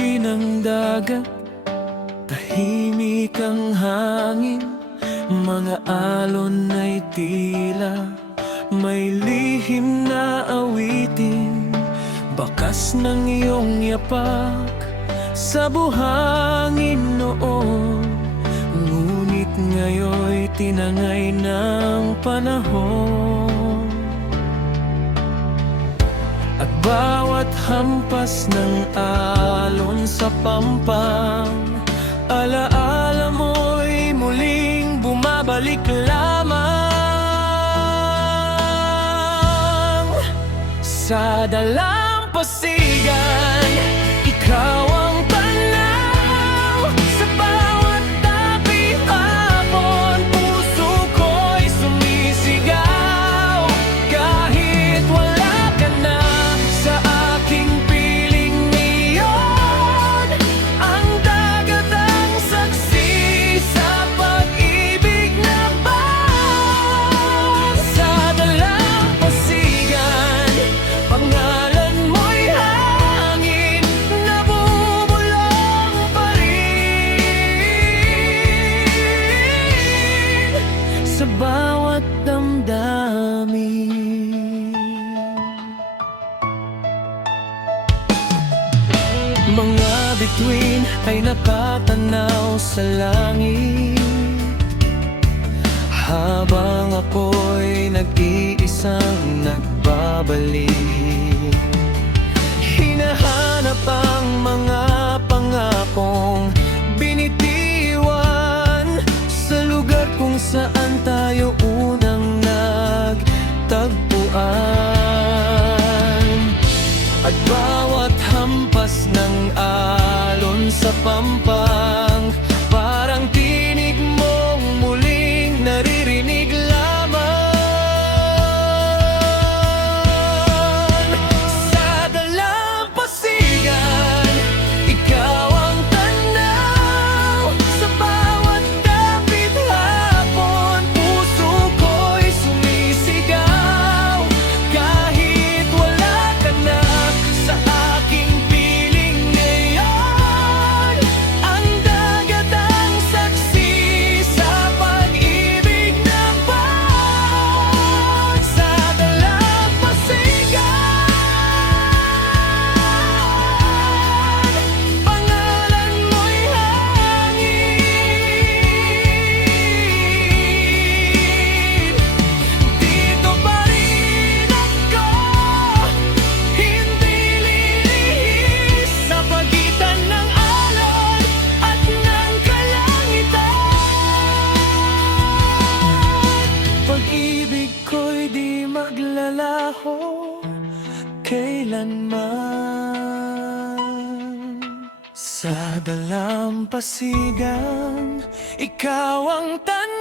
bituin ng dagat, tahimik ang hangin, mga alon ay tila may lihim na awitin. Bakas ng iyong yapak sa buhangin noon, ngunit ngayon'y tinangay ng panahon. At bawat hampas ng alon sa pampang, alaala mo'y muling bumabalik lamang. Sa dalampasigan, ikaw ang tanaw. Sa bawat tabi hapon, puso ko'y sumisigaw. Kahit wala ka na sa aking piling ngayon, ang dagat ang saksi sa pag-ibig na bang. Sa dalampasigan, pangalan mo'y hangin na bumulong pa rin sa bawat damdamin. Mga bituin ay nakatanaw sa langit, habang ako'y nag-iisang nagbabalik. Hinahanap ang mga pangakong binitiwan sa lugar kung saan tayo unang nagtagpuan. At bawat hampas ng alon sa pampang, parang tinig mong muling naririnig lamang. Sa dalampasigan, ikaw ang tanaw. Sa bawat dapit hapon, puso ko'y sumisigaw. Kahit wala ka na sa aking piling ngayon, ang dagat ang saksi sa pag-ibig na bang. Sa dalampasigan, pangalan mo'y hangin. Dito pa rin ako, hindi lilihis sa pagitan ng alon at ng kalangitan. Pag-ibig ko'y di maglalaho kailanman. Sa dalampasigan, ikaw ang tanaw.